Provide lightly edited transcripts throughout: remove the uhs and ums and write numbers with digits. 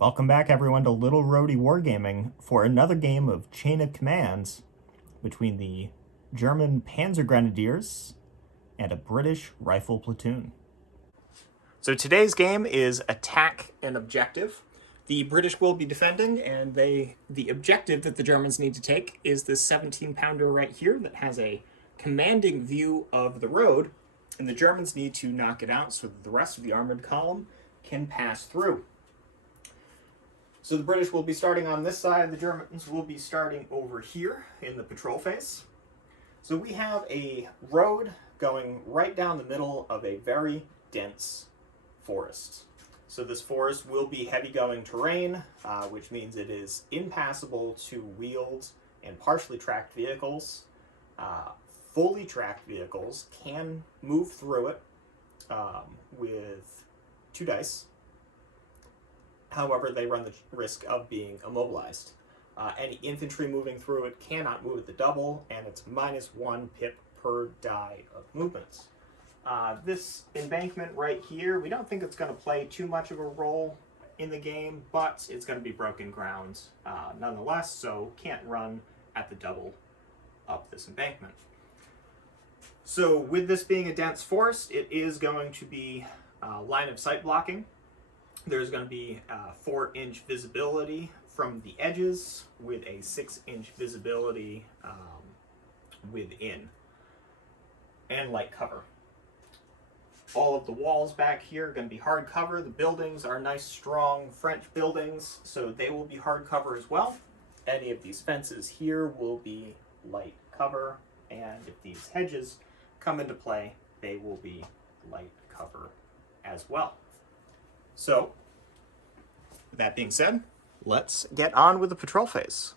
Welcome back, everyone, to Little Roadie Wargaming for another game of Chain of Commands between the German Panzergrenadiers and a British rifle platoon. So today's game is attack and objective. The British will be defending, and the objective that the Germans need to take is this 17-pounder right here that has a commanding view of the road, and the Germans need to knock it out so that the rest of the armored column can pass through. So the British will be starting on this side, the Germans will be starting over here in the patrol phase. So we have a road going right down the middle of a very dense forest. So this forest will be heavy-going terrain, which means it is impassable to wheeled and partially tracked vehicles. Fully tracked vehicles can move through it with 2 dice. However, they run the risk of being immobilized. Any infantry moving through it cannot move at the double, and it's -1 pip per die of movements. This embankment right here, we don't think it's going to play too much of a role in the game, but it's going to be broken ground nonetheless, so can't run at the double up this embankment. So with this being a dense forest, it is going to be line of sight blocking. There's going to be 4-inch visibility from the edges with a 6-inch visibility within, and light cover. All of the walls back here are going to be hard cover. The buildings are nice, strong French buildings, so they will be hard cover as well. Any of these fences here will be light cover, and if these hedges come into play, they will be light cover as well. So, with that being said, let's get on with the patrol phase.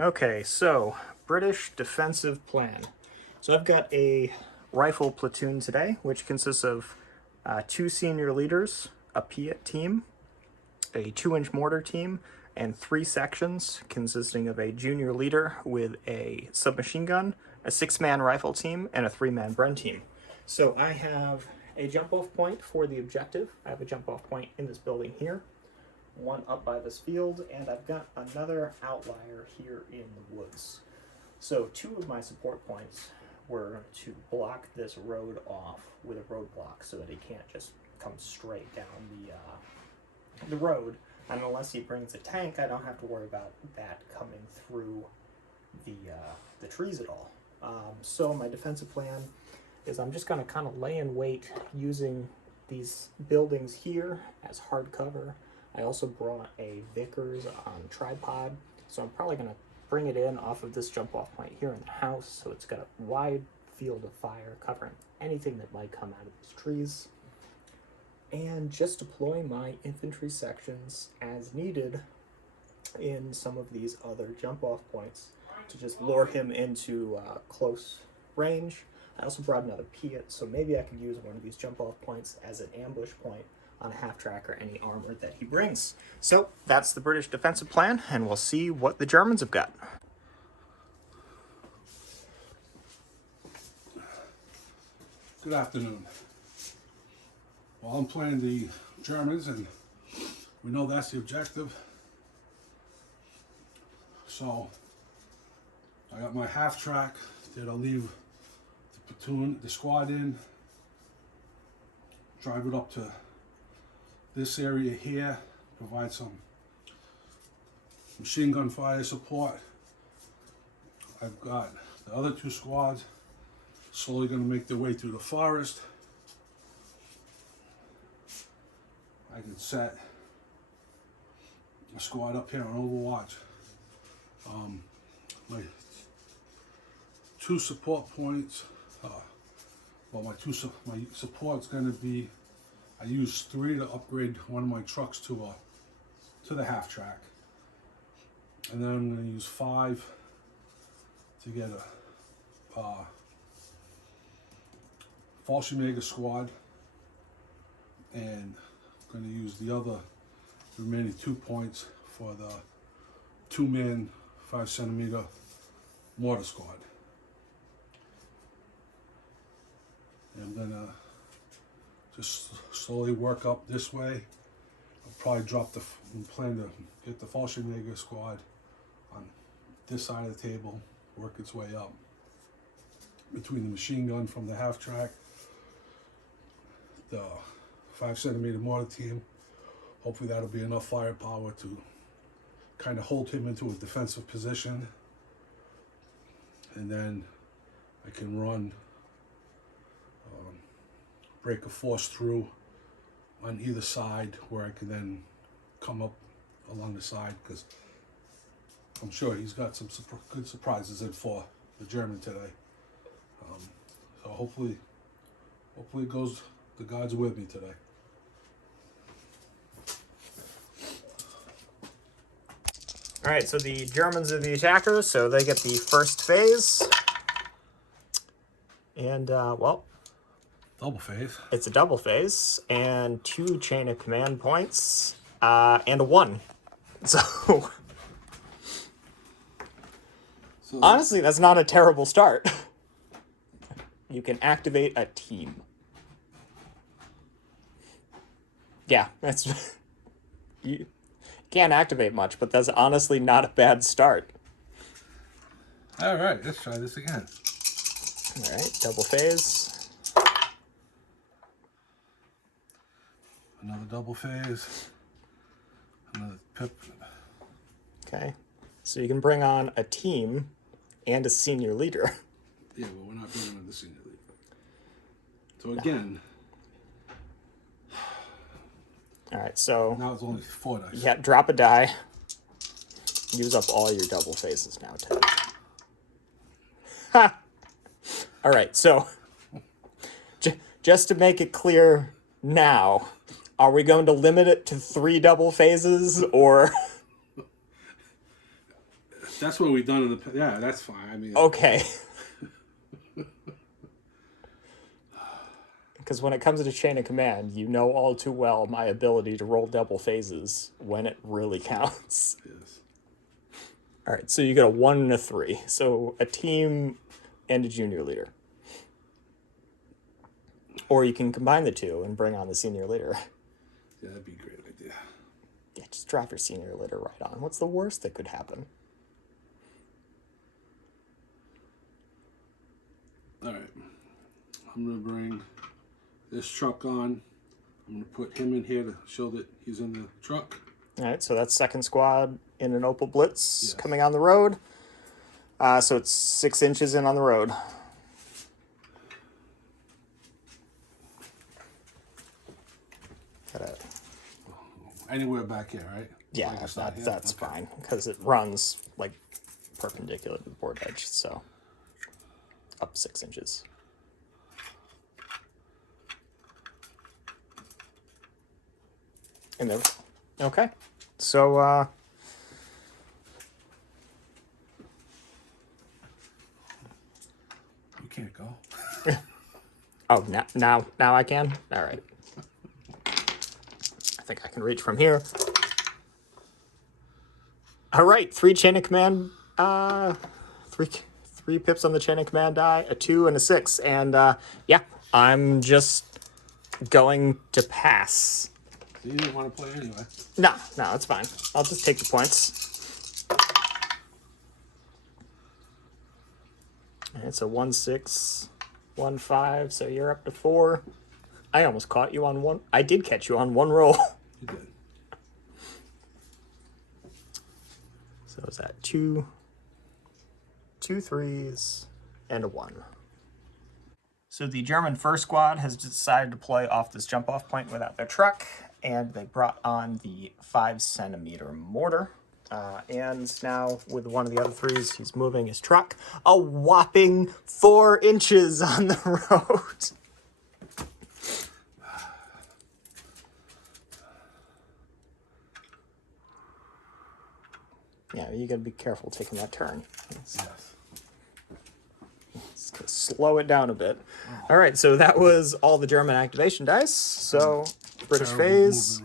Okay, so British defensive plan. So I've got a rifle platoon today, which consists of 2 senior leaders, a Piat team, a 2-inch mortar team, and 3 sections consisting of a junior leader with a submachine gun, a 6-man rifle team, and a 3-man Bren team. So I have a jump-off point for the objective. I have a jump-off point in this building here, one up by this field, and I've got another outlier here in the woods. So 2 of my support points were to block this road off with a roadblock so that he can't just come straight down the road. And unless he brings a tank, I don't have to worry about that coming through the trees at all. So my defensive plan is I'm just going to kind of lay in wait using these buildings here as hard cover. I also brought a Vickers on tripod, so I'm probably going to bring it in off of this jump-off point here in the house, so it's got a wide field of fire covering anything that might come out of these trees. and just deploy my infantry sections as needed in some of these other jump-off points to just lure him into close range. I also brought another Piat, so maybe I could use one of these jump-off points as an ambush point on a half-track or any armor that he brings. So that's the British defensive plan, and we'll see what the Germans have got. Good afternoon. Well, I'm playing the Germans, and we know that's the objective. So I got my half track that I'll leave the platoon, the squad in, drive it up to this area here, provide some machine gun fire support. I've got the other two squads slowly going to make their way through the forest. I can set a squad up here on Overwatch. My two support points, my support's going to be, I use 3 to upgrade one of my trucks to the half track, and then I'm going to use 5 to get a Fallschirmjäger squad, and I'm going to use the other remaining 2 points for the 2-man 5cm mortar squad. And I'm going to just slowly work up this way. I'll probably plan to get the Fallschirmjäger squad on this side of the table, work its way up between the machine gun from the half track, the 5cm mortar team. Hopefully that'll be enough firepower to kind of hold him into a defensive position, and then I can run break a force through on either side, where I can then come up along the side, because I'm sure he's got some good surprises in for the German today. So hopefully it goes, the gods are with me today. All right, so the Germans are the attackers, so they get the first phase. And, well, Double phase. it's a double phase, and 2 chain of command points, and a 1. So, honestly, that's not a terrible start. You can activate a team. Yeah, that's... You can't activate much, but that's honestly not a bad start. All right, let's try this again. All right, double phase. Another double phase. Another pip. Okay, so you can bring on a team and a senior leader. Yeah, but we're not bringing on the senior leader. So again. All right, so Now it's only 4 dice. yeah, drop a die. Use up all your double phases now, Ted. Ha! All right, so just to make it clear now, are we going to limit it to 3 double phases, or? That's what we've done in the past. Yeah, that's fine. I mean, Okay. Because when it comes to chain of command, you know all too well my ability to roll double phases when it really counts. yes. All right, so you get a 1 and a 3. So a team and a junior leader. Or you can combine the 2 and bring on the senior leader. Yeah, that'd be a great idea. Yeah, just drop your senior leader right on. What's the worst that could happen? All right. I'm going to bring this truck on. I'm going to put him in here to show that he's in the truck. All right, so that's second squad in an Opel Blitz Yes. coming on the road. So it's 6 inches in on the road. Anywhere back here, right? Yeah, Like it's not here? that's Okay. fine, because it runs like perpendicular to the board edge, so up 6 inches. And there. Okay. So, You can't go. oh, now I can? All right. I think I can reach from here. All right, 3 chain of command, three pips on the chain of command die, a 2 and a 6. And, yeah, I'm just going to pass. So you didn't want to play anyway. No, it's fine. I'll just take the points. And it's a 1-6, 1-5, so you're up to 4. I almost caught you on one. I did catch you on one roll. You did. So is that 2 3s, and a 1. So the German first squad has decided to play off this jump-off point without their truck, and they brought on the 5-centimeter mortar. And now with one of the other 3s, he's moving his truck a whopping 4 inches on the road. Yeah, you gotta be careful taking that turn. It's gonna slow it down a bit. All right, so that was all the German activation dice. So British phase.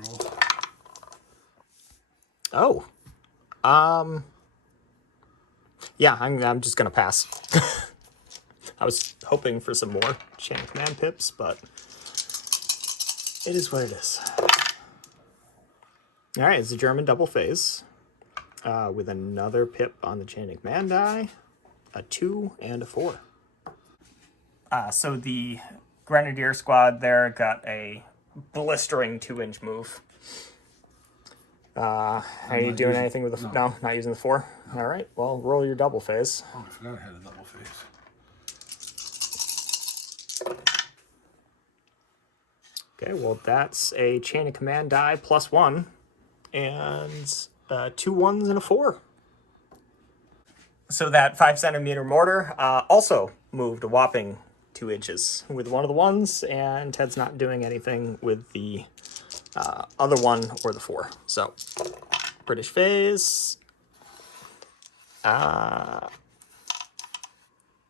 Oh, yeah, I'm just gonna pass. I was hoping for some more chain of command pips, but it is what it is. All right, it's a German double phase with another pip on the chain of command die, a 2 and a 4. So the Grenadier squad there got a blistering 2-inch move. Are you doing anything with the... No, not using the 4? No. All right, well, roll your double phase. Oh, I forgot I had a double phase. Okay, well, that's a chain of command die plus 1, and 2 1s and a 4. So that 5-centimeter mortar also moved a whopping 2 inches with one of the 1s, and Ted's not doing anything with the other 1 or the 4. So, British phase.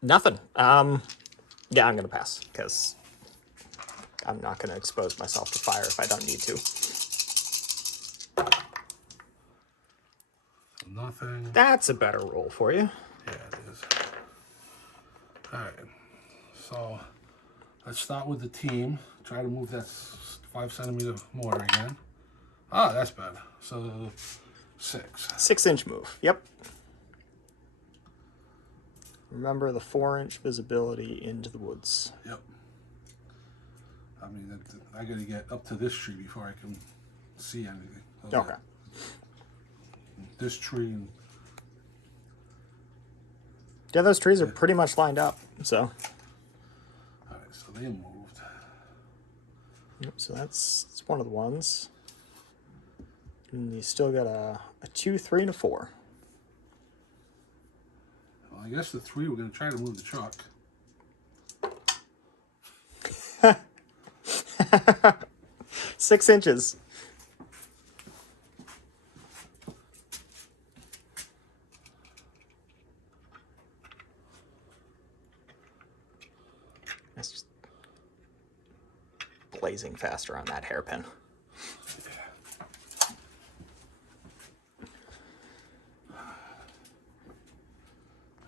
Nothing. Yeah, I'm going to pass, because I'm not going to expose myself to fire if I don't need to. Nothing. That's a better roll for you. Yeah, it is. Alright. So, let's start with the team. Try to move that 5-centimeter mortar again. Ah, that's better. So, 6. 6-inch move. Yep. Remember the 4-inch visibility into the woods. Yep. I mean, I gotta get up to this tree before I can see anything. Okay. This tree and... Yeah, those trees are pretty much lined up, so. Alright, so they moved. Yep, so that's one of the ones. And you still got a 2, 3, and a 4. Well, I guess the 3, we're gonna try to move the truck. 6 inches. That's just blazing faster on that hairpin.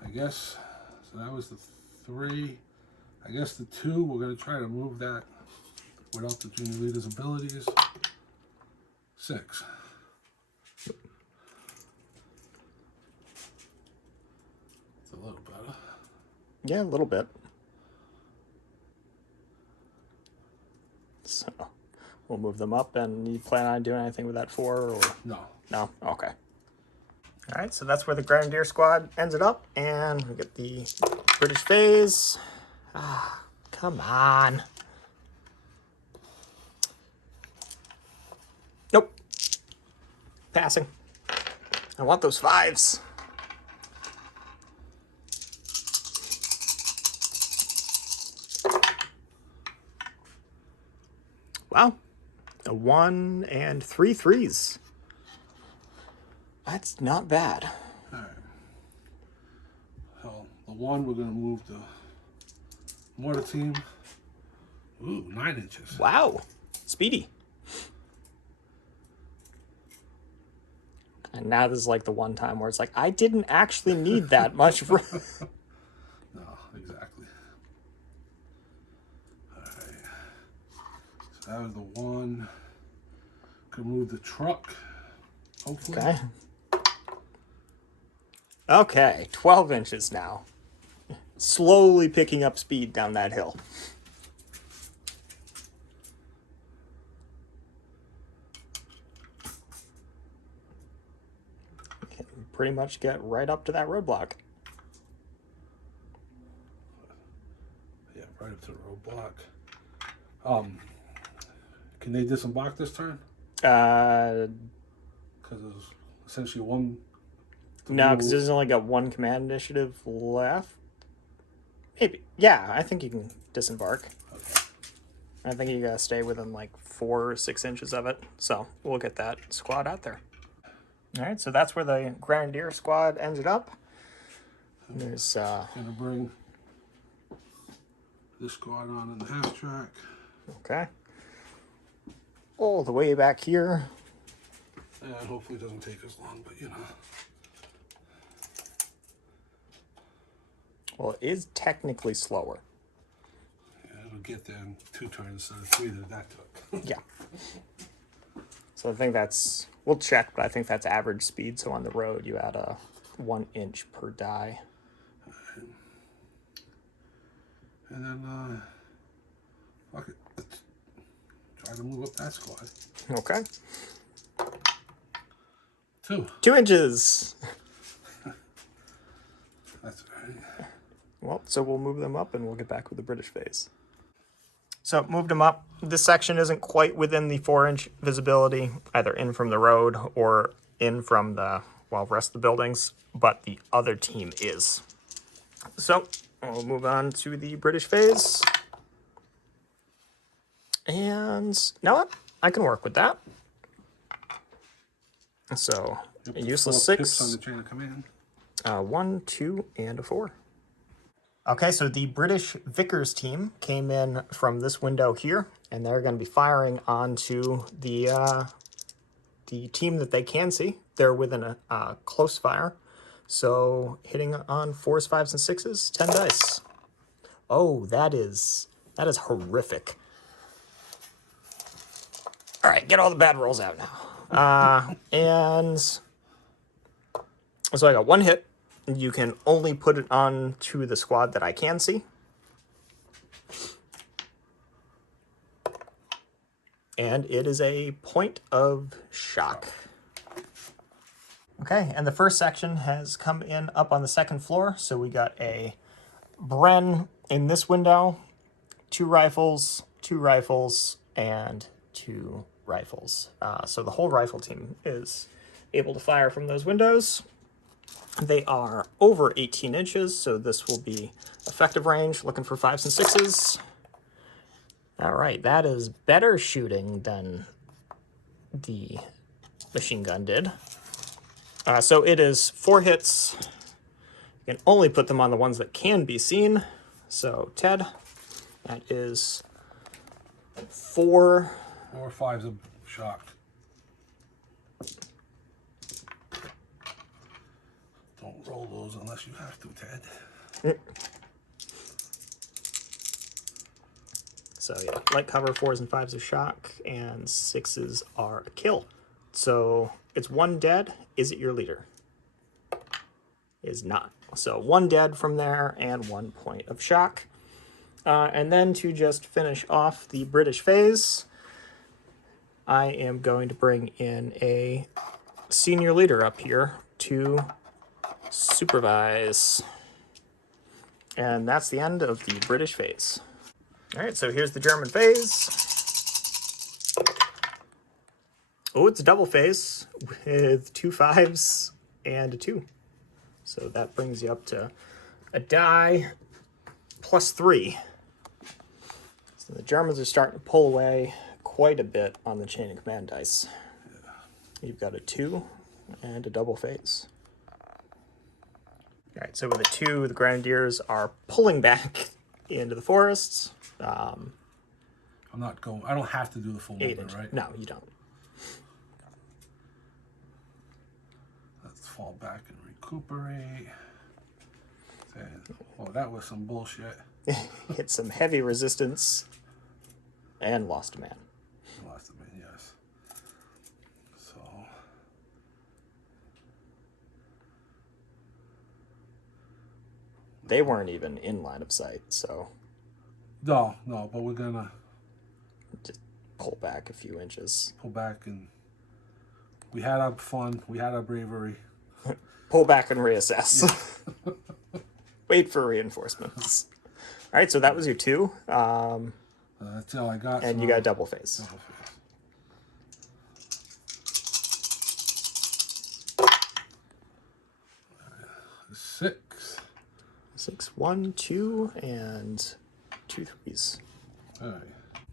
I guess, so that was the 3. I guess the 2, we're going to try to move that without the junior leader's abilities. 6. It's a little better. Yeah, a little bit. So, we'll move them up, and you plan on doing anything with that 4, or? No. No? Okay. All right, so that's where the Grenadier squad ends it up, and we get the British phase. Ah, come on. Nope. Passing. I want those 5s. Wow. A 1 and 3 threes. That's not bad. All right. So the 1, we're going to move the mortar team. Ooh, 9 inches. Wow. Speedy. And now this is like the one time where it's like, I didn't actually need that much room. No, exactly. All right. So that was the 1. Could move the truck, hopefully. Okay. Okay, 12 inches now. Slowly picking up speed down that hill. Can pretty much get right up to that roadblock. Yeah, right up to the roadblock. Can they disembark this turn? Because there's essentially 1. No, because there's only got 1 command initiative left. Maybe. Yeah, I think you can disembark. Okay. I think you gotta stay within like 4 or 6 inches of it. So we'll get that squad out there. All right, so that's where the Grenadier squad ended up. There's Gonna bring this squad on in the half track. okay. All the way back here. And hopefully it doesn't take as long, but you know. Well, it is technically slower. Yeah, it'll get there in 2 turns instead of 3 that took. Yeah. So I think that's, we'll check, but I think that's average speed. So on the road, you add a 1 inch per die. And then, fuck it. Let's try to move up that squad. Okay. 2. 2 inches. That's all right. Well, so we'll move them up and we'll get back with the British phase. So moved them up. This section isn't quite within the 4-inch visibility, either in from the road or in from the, well, rest of the buildings, but the other team is. So we'll move on to the British phase. And you know what? I can work with that. So a useless 4 pips on 6, the chain of command. 1, 2, and a 4. Okay, so the British Vickers team came in from this window here, and they're going to be firing onto the team that they can see. They're within a close fire, so hitting on 4s, 5s, and 6s, 10 dice. Oh, that is horrific. All right, get all the bad rolls out now. And so I got 1 hit. You can only put it on to the squad that I can see. And it is a point of shock. Okay, and the first section has come in up on the 2nd floor. So we got a Bren in this window, 2 rifles, 2 rifles, and 2 rifles. So the whole rifle team is able to fire from those windows. They are over 18 inches, so this will be effective range, looking for 5s and 6s. All right, that is better shooting than the machine gun did. So it is 4 hits. You can only put them on the ones that can be seen. So Ted, that is 4. 4 or 5s of shock. Don't roll those unless you have to, Ted. So yeah, light cover, 4s and 5s are shock, and 6s are a kill. So it's 1 dead. Is it your leader? Is not. So 1 dead from there and 1 point of shock. And then to just finish off the British phase, I am going to bring in a senior leader up here to supervise. And that's the end of the British phase. All right, so here's the German phase. Oh, it's a double phase with 2 5s and a 2. So that brings you up to a die plus 3. So the Germans are starting to pull away quite a bit on the chain of command dice. Yeah. You've got a 2 and a double phase. All right, so with a 2, the Grenadiers are pulling back into the forests. I'm not going. I don't have to do the full 8 movement, inches. right? No, you don't. Let's fall back and recuperate. Oh, that was some bullshit. Hit some heavy resistance and lost a man. Lost a man, yes. So. They weren't even in line of sight, so No, but we're gonna just pull back a few inches. pull back, and we had our fun. We had our bravery. Pull back and reassess. Yeah. Wait for reinforcements. All right, so that was your 2. That's all I got. And you got double phase. Double phase. 6. 6, 1, 2, and 2 3s. All right.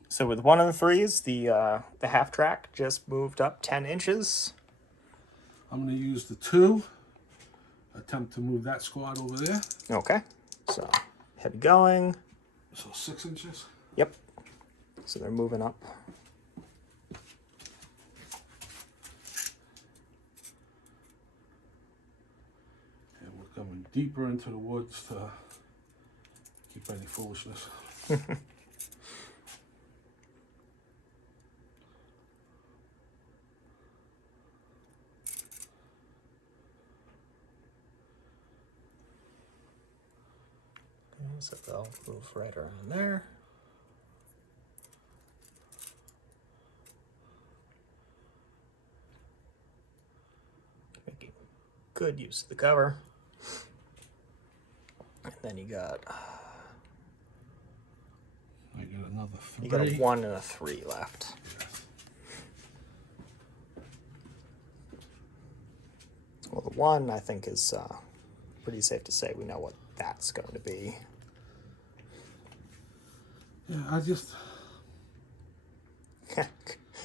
So with one of the 3s, the half track just moved up 10 inches. I'm going to use the 2. Attempt to move that squad over there. Okay, so heavy going. So 6 inches. Yep. So they're moving up. And we're coming deeper into the woods to keep any foolishness. So they'll move right around there. Making good use of the cover. And then you got I got another 3. you got a 1 and a 3 left. Yes. Well, the 1 I think is pretty safe to say we know what that's going to be. Yeah, I just...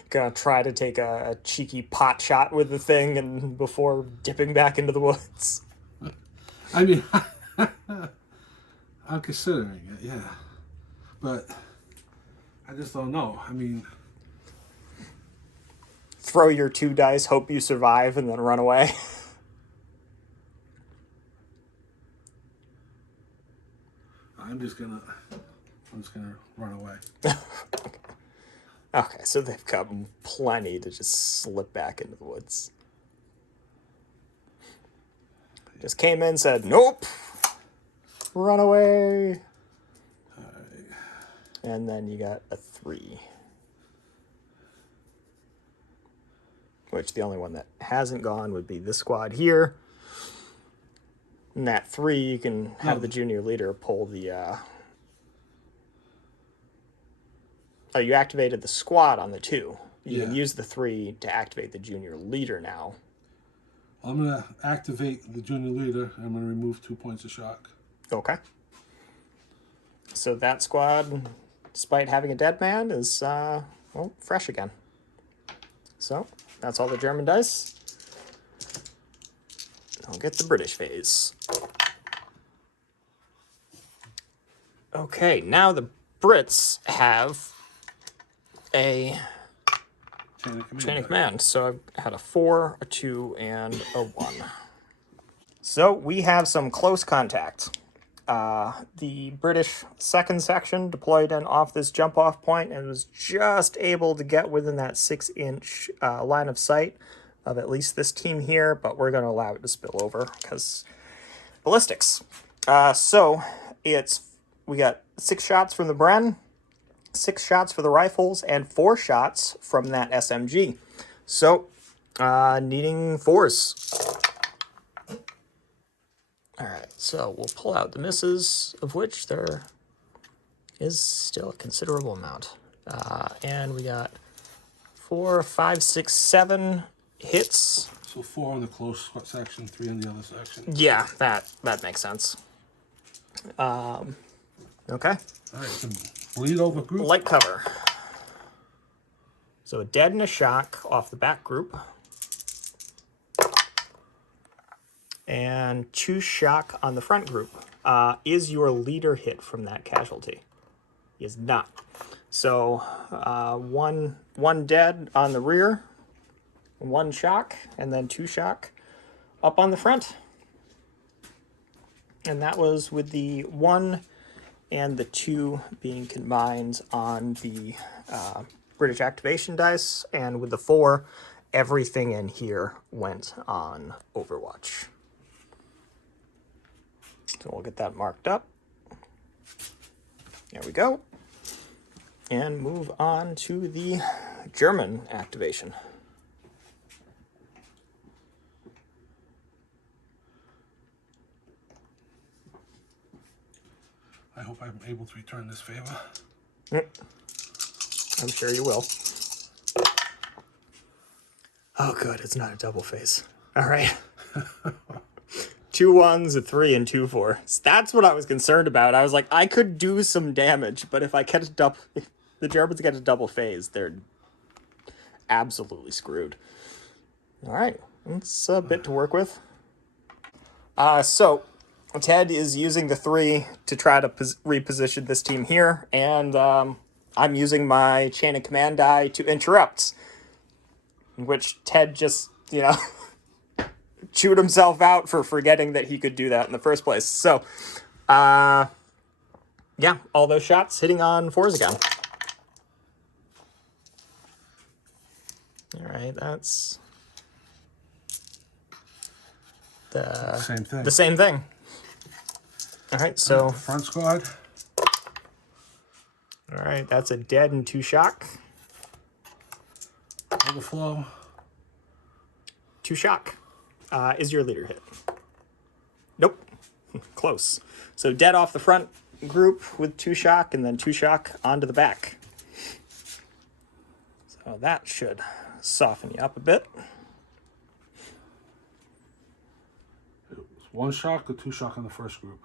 Gonna try to take a cheeky pot shot with the thing and before dipping back into the woods. I mean, I'm considering it, yeah. But I just don't know. I mean... Throw your 2 dice, hope you survive, and then run away. I'm just gonna run away. Okay, so they've got plenty to just slip back into the woods. Just came in, said, nope, run away. All right. And then you got a 3. Which the only one that hasn't gone would be this squad here. And that 3, you can have the junior leader pull the... Oh, you activated the squad on the 2. You can use the 3 to activate the junior leader now. I'm going to activate the junior leader. I'm going to remove 2 points of shock. Okay. So that squad, despite having a dead man, is, well, fresh again. So, that's all the German dice. I'll get the British phase. Okay, now the Brits have a chain of command. So I've had a 4, a 2, and a 1. So we have some close contact. The British 2nd section deployed in off this jump-off point and was just able to get within that 6-inch line of sight of at least this team here, but we're going to allow it to spill over because ballistics. So we got 6 shots from the Bren, 6 shots for the rifles, and 4 shots from that SMG. So, needing 4s. Alright, so we'll pull out the misses, of which there is still a considerable amount. And we got 4, 5, 6, 7 hits. So 4 on the close section, 3 on the other section. Yeah, that makes sense. Okay. Alright, so bleed over group. Light cover. So a dead and a shock off the back group. And 2 shock on the front group. Is your leader hit from that casualty? He is not. So one dead on the rear, 1 shock, and then 2 shock up on the front. And that was with the 1 and the 2 being combined on the British activation dice, and with the 4, everything in here went on Overwatch. So we'll get that marked up. There we go. And move on to the German activation. I hope I'm able to return this favor. I'm sure you will. Oh, good. It's not a double face. All right. 2 1s, a 3, and 2 4s. That's what I was concerned about. I was like, I could do some damage, but if if the Germans get a double phase, they're absolutely screwed. All right. It's a bit to work with. So Ted is using the 3 to try to reposition this team here, and I'm using my chain of command die to interrupt, in which Ted just, chewed himself out for forgetting that he could do that in the first place. So, yeah, all those shots hitting on 4s again. All right, that's Same thing. the same thing. All right, so Front squad. all right, that's a dead and 2 shock. Overflow. 2 shock. Is your leader hit? Nope. Close. So dead off the front group with 2 shock, and then 2 shock onto the back. So that should soften you up a bit. 1 shock or 2 shock on the first group?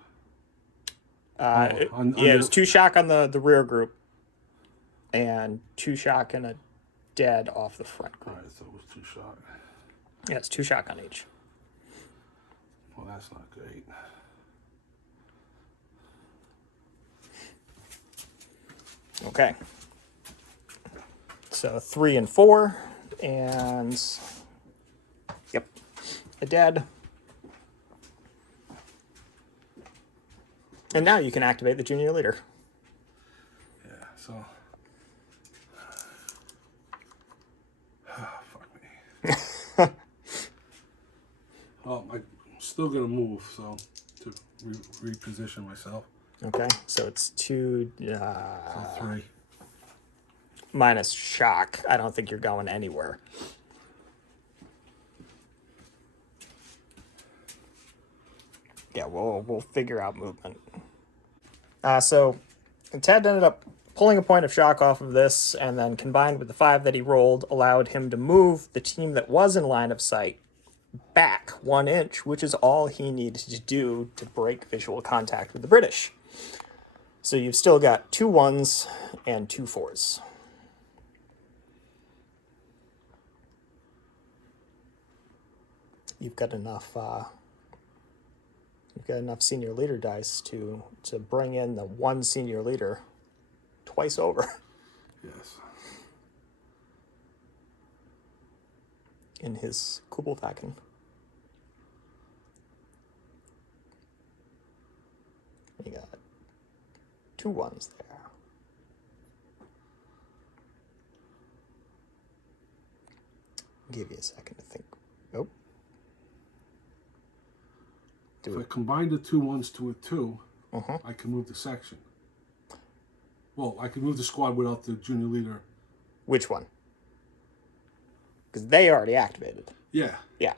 It's 2 shock on the rear group, and 2 shock and a dead off the front group. Alright, so it was 2 shock. Yeah, it's 2 shock on each. Well, that's not great. Okay. So 3 and 4, and yep, a dead. And now you can activate the junior leader. Yeah, so. Fuck me. Well, I'm still gonna move, so to reposition myself. Okay, so it's 2 So 3. minus shock. I don't think you're going anywhere. Yeah, we'll figure out movement. So Ted ended up pulling a point of shock off of this, and then combined with the 5 that he rolled, allowed him to move the team that was in line of sight back 1 inch, which is all he needed to do to break visual contact with the British. So you've still got 2 1s and 2 4s. You've got enough senior leader dice to bring in the 1 senior leader twice over. Yes. In his Kubelwagen. You got 2 1s there. Give you a second to think. Nope. If I combine the 2 1s to a 2, I can move the section. Well, I can move the squad without the junior leader. Which one? Because they already activated. Yeah. Yeah.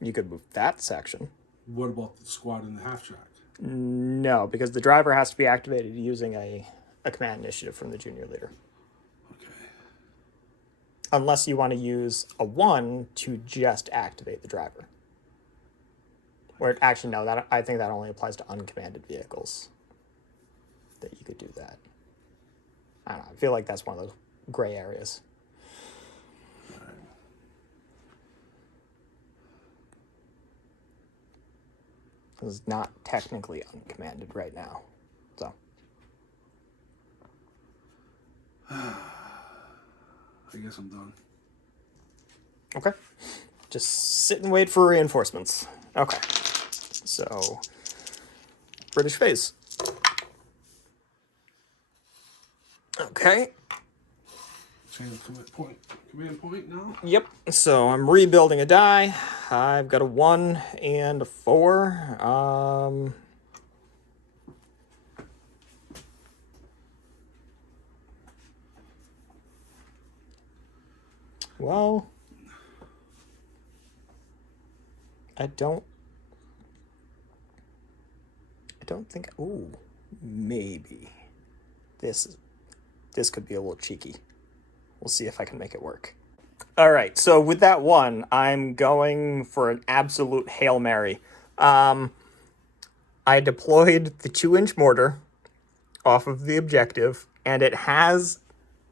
You could move that section. What about the squad in the half track? No, because the driver has to be activated using a command initiative from the junior leader. Okay. Unless you want to use a 1 to just activate the driver. Or actually, no, I think that only applies to uncommanded vehicles. That you could do that. I don't know. I feel like that's one of those gray areas. This is not technically uncommanded right now, so. I guess I'm done. Okay. Just sit and wait for reinforcements. Okay. So, British phase. Okay. Change command point now. Yep. So I'm rebuilding a die. I've got a 1 and a 4. Well, I don't think. Ooh, maybe this could be a little cheeky. We'll see if I can make it work. All right, so with that 1, I'm going for an absolute Hail Mary. I deployed the 2-inch mortar off of the objective, and it has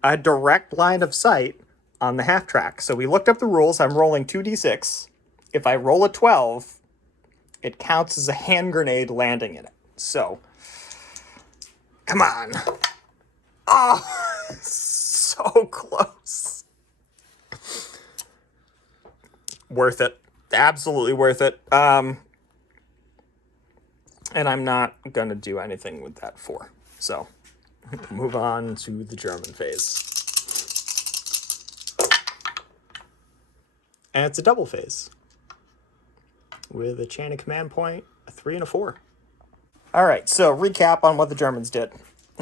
a direct line of sight on the half track. So we looked up the rules. I'm rolling 2d6. If I roll a 12, it counts as a hand grenade landing in it. So, come on. Oh, so close. Worth it. Absolutely worth it. And I'm not going to do anything with that 4. So, move on to the German phase. And it's a double phase with a chain of command point, a 3 and a 4. All right, so recap on what the Germans did.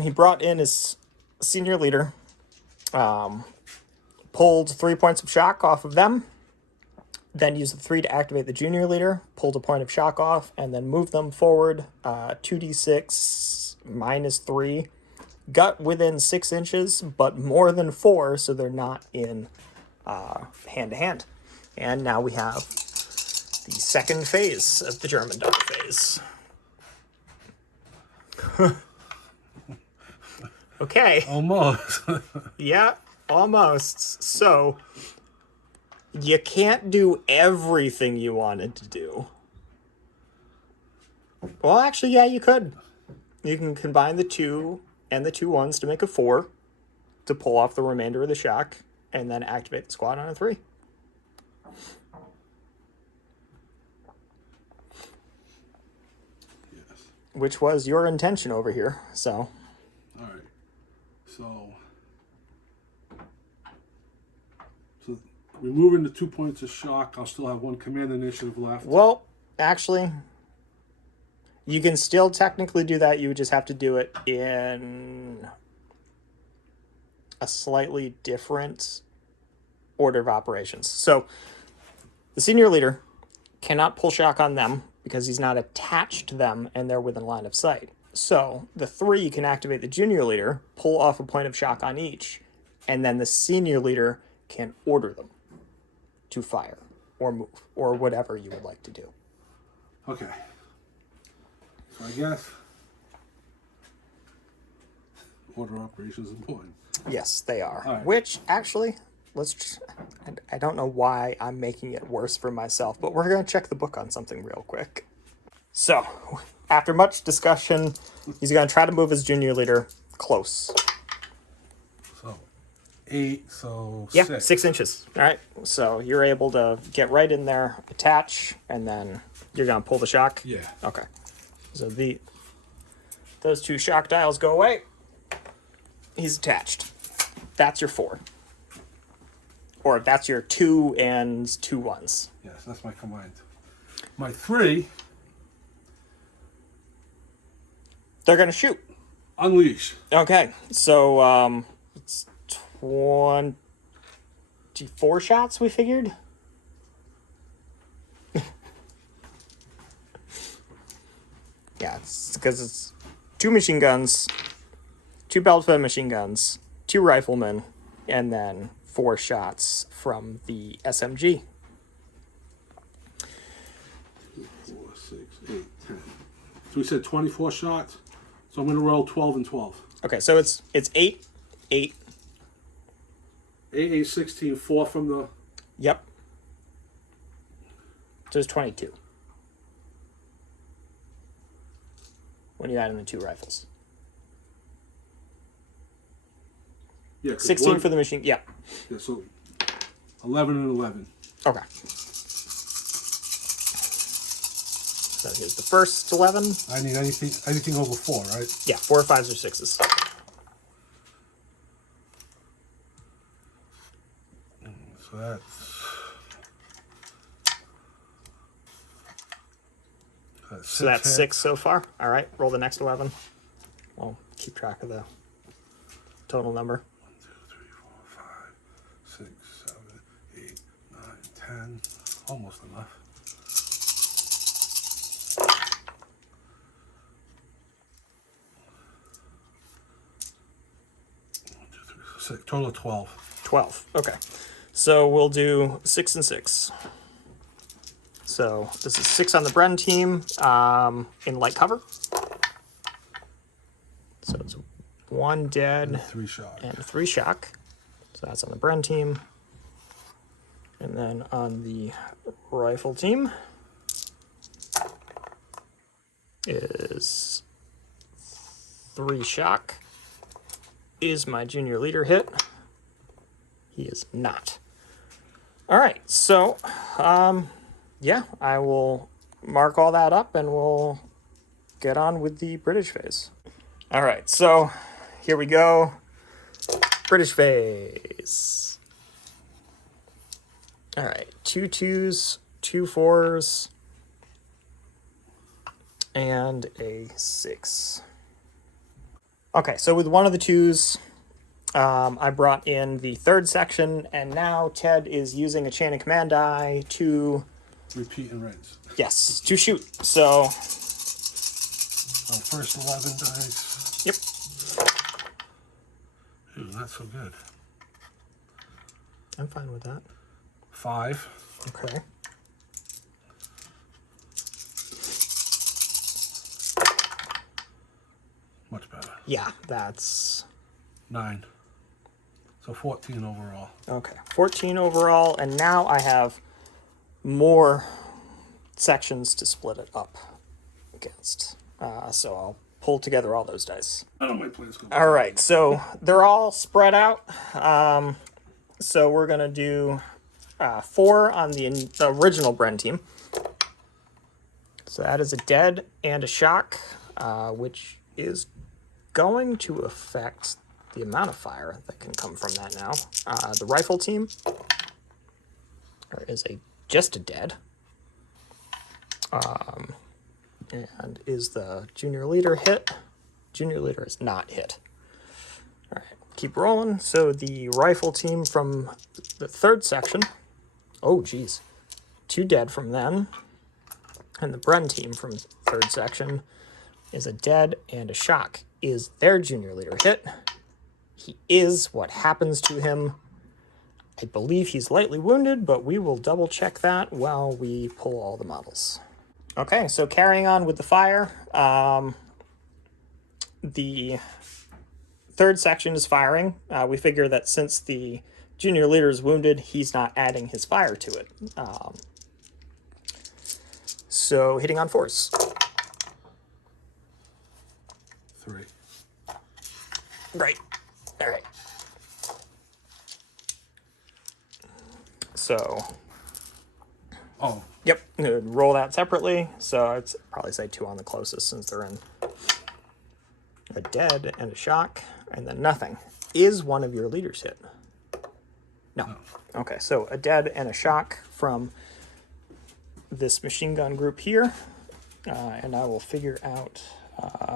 He brought in his senior leader, pulled 3 points of shock off of them, then used the 3 to activate the junior leader, pulled a point of shock off, and then moved them forward 2d6 minus 3. Got within 6 inches, but more than 4, so they're not in hand-to-hand. And now we have the second phase of the German dog phase. Okay. Almost. Yeah, almost. So, you can't do everything you wanted to do. Well, actually, yeah, you could. You can combine the 2 and the 2 1s to make a 4 to pull off the remainder of the shock, and then activate the squad on a 3. Yes. Which was your intention over here, so. All right. So removing the 2 points of shock, I'll still have 1 command initiative left. Well, actually, you can still technically do that. You would just have to do it in a slightly different order of operations. So the senior leader cannot pull shock on them because he's not attached to them and they're within line of sight. So the 3 can activate the junior leader, pull off a point of shock on each, and then the senior leader can order them to fire or move or whatever you would like to do. Okay. So I guess order operations is important. Yes, they are. All right. Which, actually, I don't know why I'm making it worse for myself, but we're going to check the book on something real quick. So, after much discussion, he's going to try to move his junior leader close. So 8, so Yeah, 6. 6 inches. All right. So, you're able to get right in there, attach, and then you're going to pull the shock? Yeah. Okay. So, those 2 shock dials go away. He's attached. That's your 4. Or that's your 2 and 2 1s. Yes, that's my combined. My 3. They're going to shoot. Unleash. Okay. So, it's 24 shots, we figured? Yeah, it's because it's 2 machine guns, 2 belt-fed machine guns, 2 riflemen, and then 4 shots from the SMG. 4, 6, 8, 10. So we said 24 shots. So I'm going to roll 12 and 12. Okay, so it's 8 8. AA-16, 4 from the... Yep. So it's 22. When you add in the 2 rifles. Yeah, 16 for the machine. Yeah. Yeah, so 11 and 11. Okay. So here's the first 11. I need anything over 4, right? Yeah, 4, 5s, or 6s. So that's... So that's 6 so far. All right, roll the next 11. We'll keep track of the total number. 1, 2, 3, 4, 5, 6, 7, 8, 9, 10. Almost enough. 1, 2, 3, 4, 6. Total of 12. 12. Okay. So we'll do 6 and 6. So this is 6 on the Bren team in light cover. So it's 1 dead And 3 shock. and 3 shock. So that's on the Bren team. And then on the rifle team is 3 shock. Is my junior leader hit? He is not. All right, so yeah, I will mark all that up and we'll get on with the British phase. All right, so here we go. British phase. All right, 2 2s, 2 4s, and a 6. Okay, so with one of the 2s, I brought in the 3rd section, and now Ted is using a chain of command die to... Repeat and rinse. Yes, to shoot. So... First 11 dice. Yep. Ooh, not so good. I'm fine with that. 5. Okay. Much better. Yeah, that's... 9. So 14 overall. Okay, 14 overall, and now I have more sections to split it up against. So I'll pull together all those dice. I don't know my plans go. All right, so they're all spread out. So we're going to do 4 on the original Bren team. So that is a dead and a shock, which is going to affect the amount of fire that can come from that now. The rifle team, there is just a dead. And is the junior leader hit? Junior leader is not hit. All right, keep rolling. So the rifle team from the 3rd section, oh geez, 2 dead from them. And the Bren team from 3rd section is a dead and a shock. Is their junior leader hit? He is. What happens to him? I believe he's lightly wounded, but we will double check that while we pull all the models. Okay, so carrying on with the fire, the 3rd section is firing. We figure that since the junior leader is wounded, he's not adding his fire to it. So hitting on 4s. 3. Right. All right. So, Oh, yep, roll that separately. So I'd probably say 2 on the closest since they're in a dead and a shock, and then nothing. Is one of your leaders hit? No. Okay, so a dead and a shock from this machine gun group here, and I will figure out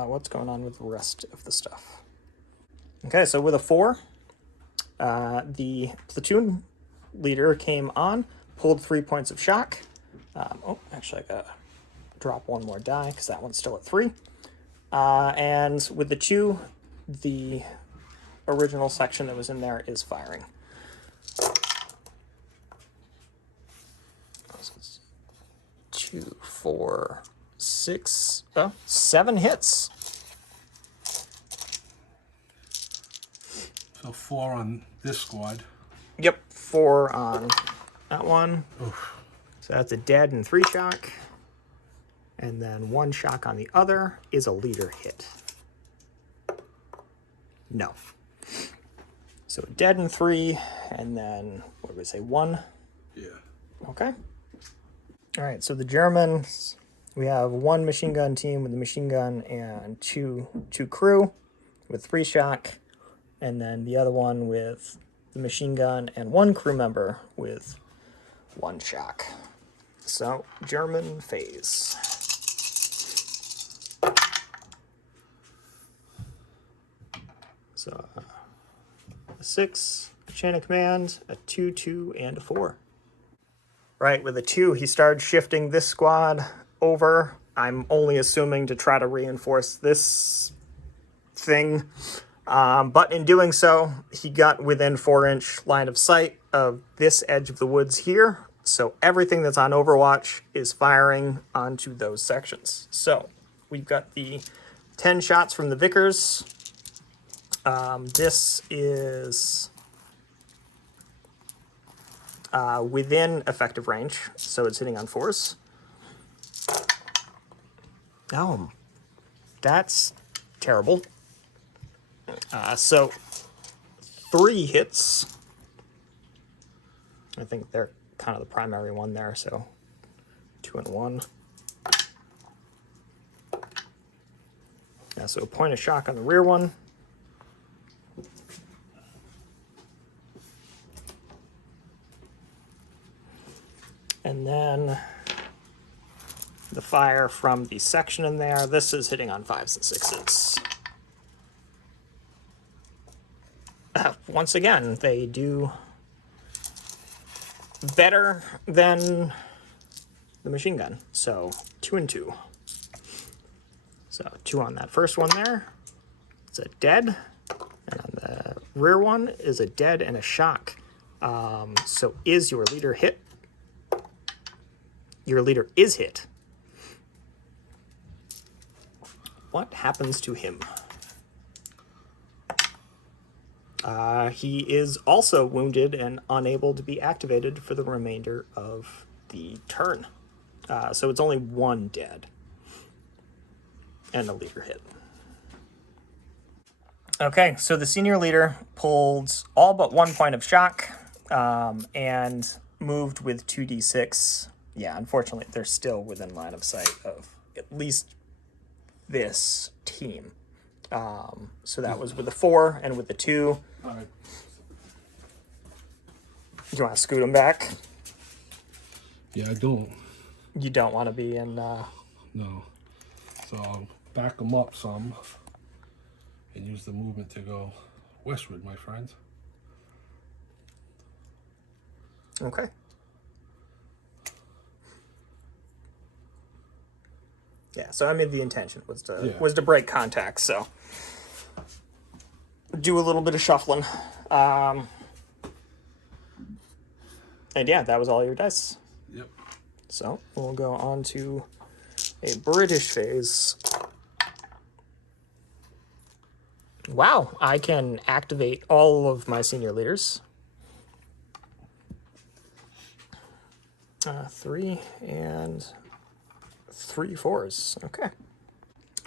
what's going on with the rest of the stuff. Okay, so with a 4, the platoon leader came on, pulled 3 points of shock. Oh, actually, I gotta drop 1 more die because that one's still at 3. And with the 2, the original section that was in there is firing. So it's 2, 4, 6, 7 hits. So 4 on this squad. Yep, 4 on that one. Oof. So that's a dead and 3 shock. And then 1 shock on the other is a leader hit. No. So a dead and 3, and then, what did we say, 1? Yeah. Okay. All right, so the Germans, we have 1 machine gun team with a machine gun and two crew with 3 shock, and then the other one with the machine gun and 1 crew member with 1 shock. So, German phase. So, a 6, chain of command, a 2, 2, and a 4. Right, with a 2, he started shifting this squad over. I'm only assuming to try to reinforce this thing. But in doing so, he got within 4-inch line of sight of this edge of the woods here. So everything that's on Overwatch is firing onto those sections. So we've got the 10 shots from the Vickers. This is within effective range, so it's hitting on 4s. Oh, that's terrible. So 3 hits. I think they're kind of the primary one there, so 2 and 1. Yeah, so a point of shock on the rear one. And then the fire from the section in there. This is hitting on 5s and 6s. Once again, they do better than the machine gun. So 2 and 2. So 2 on that first one there. It's a dead. And on the rear one is a dead and a shock. So is your leader hit? Your leader is hit. What happens to him? He is also wounded and unable to be activated for the remainder of the turn. So it's only 1 dead. And a leader hit. Okay, so the senior leader pulled all but 1 point of shock and moved with 2d6. Yeah, unfortunately, they're still within line of sight of at least this team. So that was with the 4 and with the 2. All right. Do you want to scoot them back? Yeah, I don't. You don't want to be in... No. So I'll back them up some and use the movement to go westward, my friends. Okay. Yeah, so I mean the intention was to break contact, so do a little bit of shuffling. And yeah, that was all your dice. Yep. So we'll go on to a British phase. Wow, I can activate all of my senior leaders. 3 and 3 4s. Okay.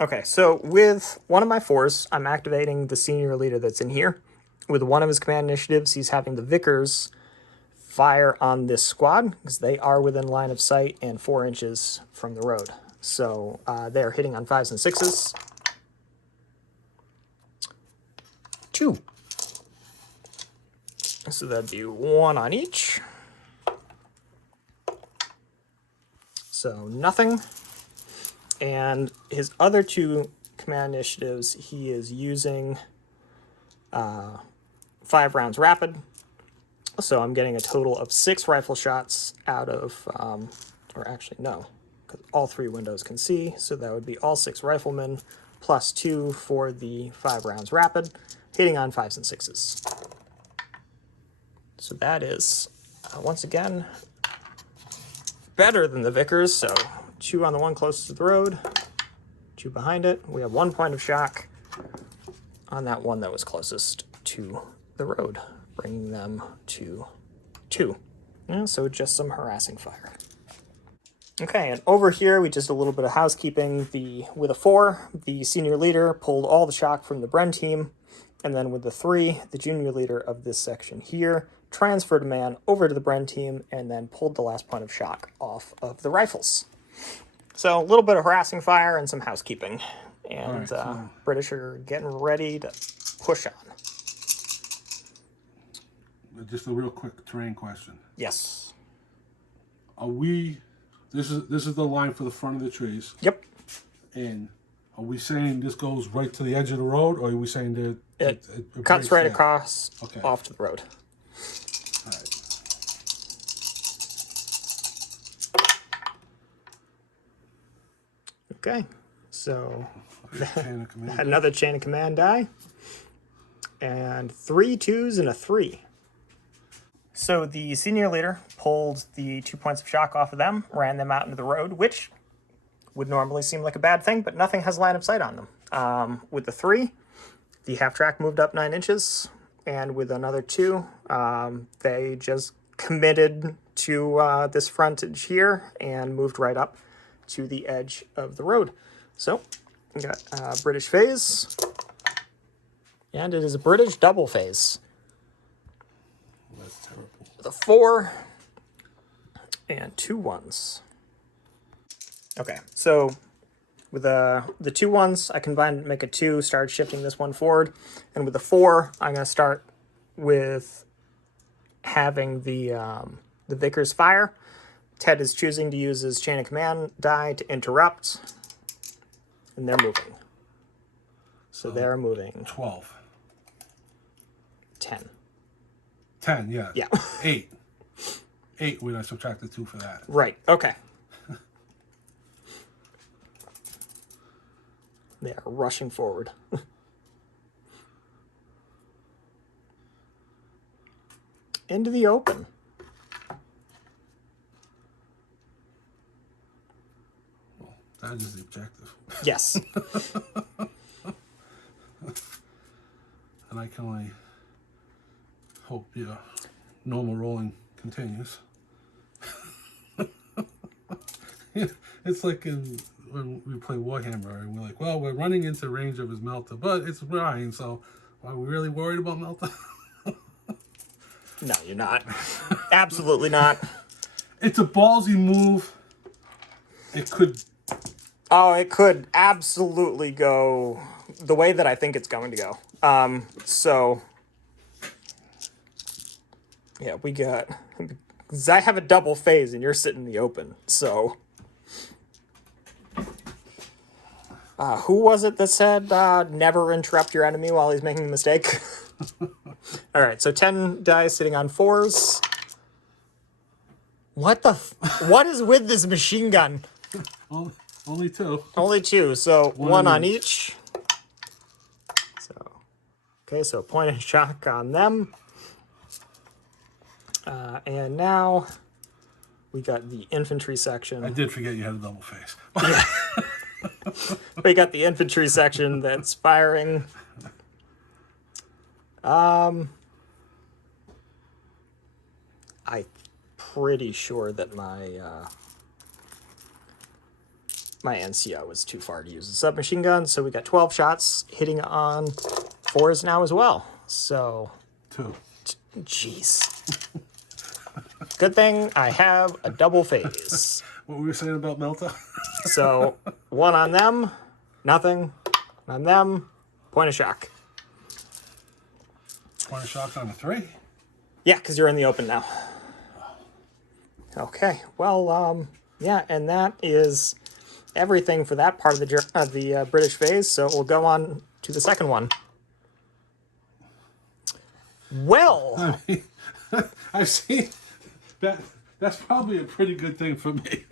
Okay, so with one of my 4s, I'm activating the senior leader that's in here. With one of his command initiatives, he's having the Vickers fire on this squad, because they are within line of sight and 4 inches from the road. So they're hitting on 5s and 6s. 2. So that'd be 1 on each. So nothing. And his other 2 command initiatives, he is using 5 rounds rapid. So I'm getting a total of 6 rifle shots out of, or actually no, because all 3 windows can see. So that would be all 6 riflemen plus 2 for the 5 rounds rapid, hitting on 5s and 6s. So that is, once again, better than the Vickers. So 2 on the one closest to the road, 2 behind it. We have 1 point of shock on that one that was closest to the road, bringing them to 2. And so just some harassing fire. Okay, and over here we just a little bit of housekeeping. With a 4, the senior leader pulled all the shock from the Bren team, and then with the 3, the junior leader of this section here transferred a man over to the Bren team and then pulled the last point of shock off of the rifles. So a little bit of harassing fire and some housekeeping, and right, so British are getting ready to push on. just a real quick terrain question. Yes. Are we? This is the line for the front of the trees. Yep. And are we saying this goes right to the edge of the road, or are we saying that It it cuts right there? across Okay. off to the road. All right. Okay, so Chain of command. another chain of command die, and 3 2s and a 3. So the senior leader pulled the 2 points of shock off of them, ran them out into the road, which would normally seem like a bad thing, but nothing has line of sight on them. With the 3, the half track moved up 9 inches, and with another 2, they just committed to this frontage here and moved right up to the edge of the road. So we got British phase, and it is a British double phase. That's terrible. With a 4 and 2 1s. Okay, so with the 2 1s, I combined to make a 2, started shifting this one forward, and with the 4, I'm going to start with having the Vickers fire. Ted is choosing to use his chain of command die to interrupt, and they're moving. So they're moving 12. 10. 10, yeah. Yeah. 8. 8 when I subtract the 2 for that. Right, okay. They are rushing forward. Into the open. That is the objective. Yes. And I can only hope your normal rolling continues. It's like when we play Warhammer and we're like, well, we're running into range of his melter, but it's Ryan, so are we really worried about melter? No, you're not. Absolutely not. It's a ballsy move. It could. Oh, it could absolutely go the way that I think it's going to go. So, yeah, we got... Because I have a double phase and you're sitting in the open, so... who was it that said, never interrupt your enemy while he's making a mistake? All right, so 10 dice sitting on 4s. What the... What is with this machine gun? Only 2. Only 2, so one on each. each. So, okay, so point of shock on them. And now we got the infantry section. I did forget you had a double face. We got the infantry section that's firing. I'm pretty sure that my NCO was too far to use a submachine gun, so we got 12 shots hitting on 4s now as well. So, 2. jeez. Good thing I have a double phase. What were you saying about Melta? So, 1 on them, nothing. On them, point of shock. Point of shock on a 3? Yeah, because you're in the open now. Okay, well, yeah, and that is everything for that part of the British phase, so we'll go on to the second one. Well, I mean, I've seen that. That's probably a pretty good thing for me.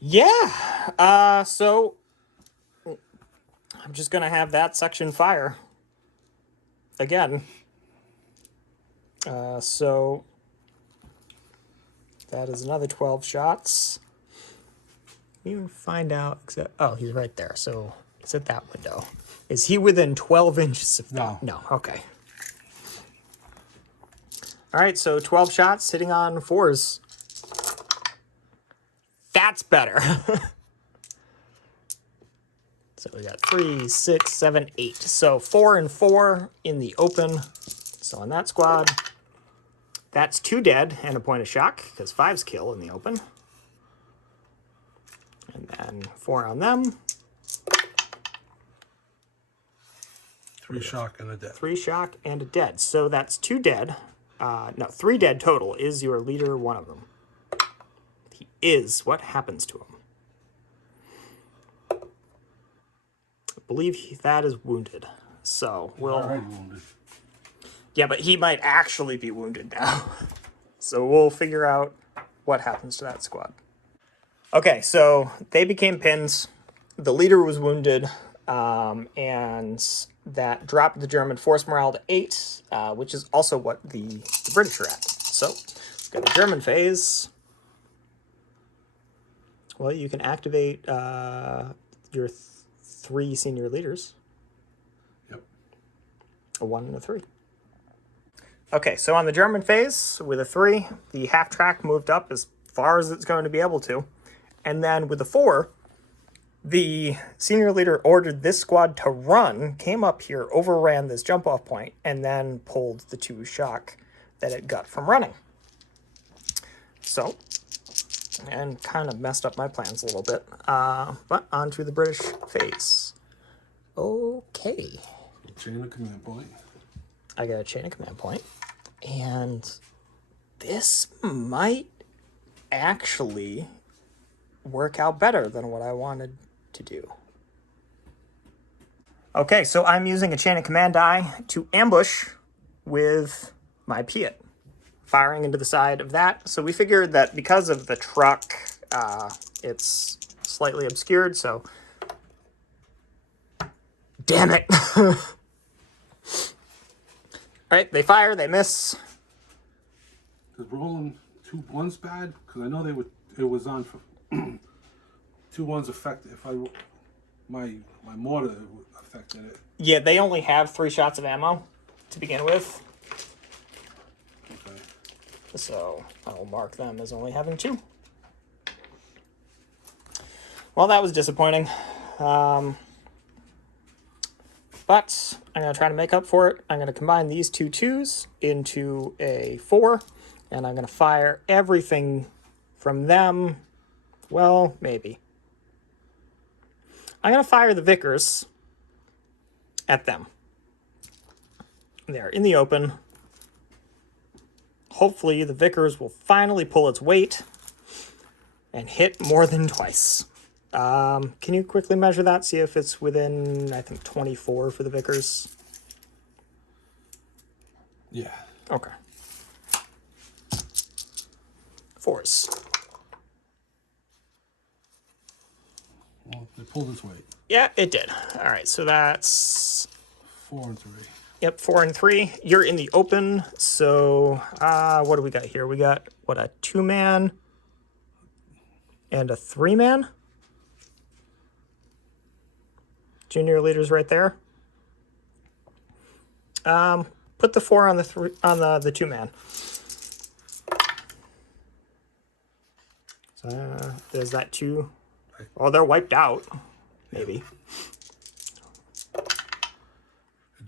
yeah, so I'm just going to have that section fire again. So that is another 12 shots. Even find out, oh, he's right there. So Is it that window? Is he within 12 inches of that? No. No, okay. All right, so 12 shots hitting on 4s. That's better. So we got 3, 6, 7, 8. So 4 and 4 in the open. So on that squad, that's 2 dead and a point of shock, because 5's kill in the open. And then 4 on them. 3 shock and a dead. 3 shock and a dead. So that's 2 dead. No, 3 dead total. Is your leader one of them? He is. What happens to him? I believe that is wounded. So we'll... Already wounded. Yeah, but he might actually be wounded now. So we'll figure out what happens to that squad. Okay, so they became pins. The leader was wounded, and that dropped the German force morale to 8, which is also what the British are at. So, got the German phase. Well, you can activate your 3 senior leaders. Yep. A 1 and a 3. Okay, so on the German phase, with a 3, the half track moved up as far as it's going to be able to. And then with a 4, the senior leader ordered this squad to run, came up here, overran this jump-off point, and then pulled the 2 shock that it got from running. So, and kind of messed up my plans a little bit. But on to the British phase. Okay. Chain of command point. I got a chain of command point. And this might actually work out better than what I wanted to do. Okay, so I'm using a chain of command die to ambush with my Piat, firing into the side of that. So we figured that because of the truck, it's slightly obscured, so... Damn it! Alright, they fire, they miss. Is rolling 2 1s bad? Because I know it was on for 2 1s affected. If my mortar affected it. Yeah, they only have 3 shots of ammo to begin with. Okay. So I'll mark them as only having 2. Well, that was disappointing. But I'm going to try to make up for it. I'm going to combine these 2 2s into a 4. And I'm going to fire everything from them. Well, maybe. I'm going to fire the Vickers at them. They're in the open. Hopefully the Vickers will finally pull its weight and hit more than twice. Can you quickly measure that? See if it's within, I think, 24 for the Vickers. Yeah. Okay. 4s. Well, they pulled its weight. Yeah, it did. All right, so that's... 4 and 3. Yep, 4 and 3. You're in the open, so what do we got here? We got, what, a 2-man and a 3-man? Junior leaders right there. Put the 4 on the 2-man. So there's that 2. Oh, they're wiped out. Maybe.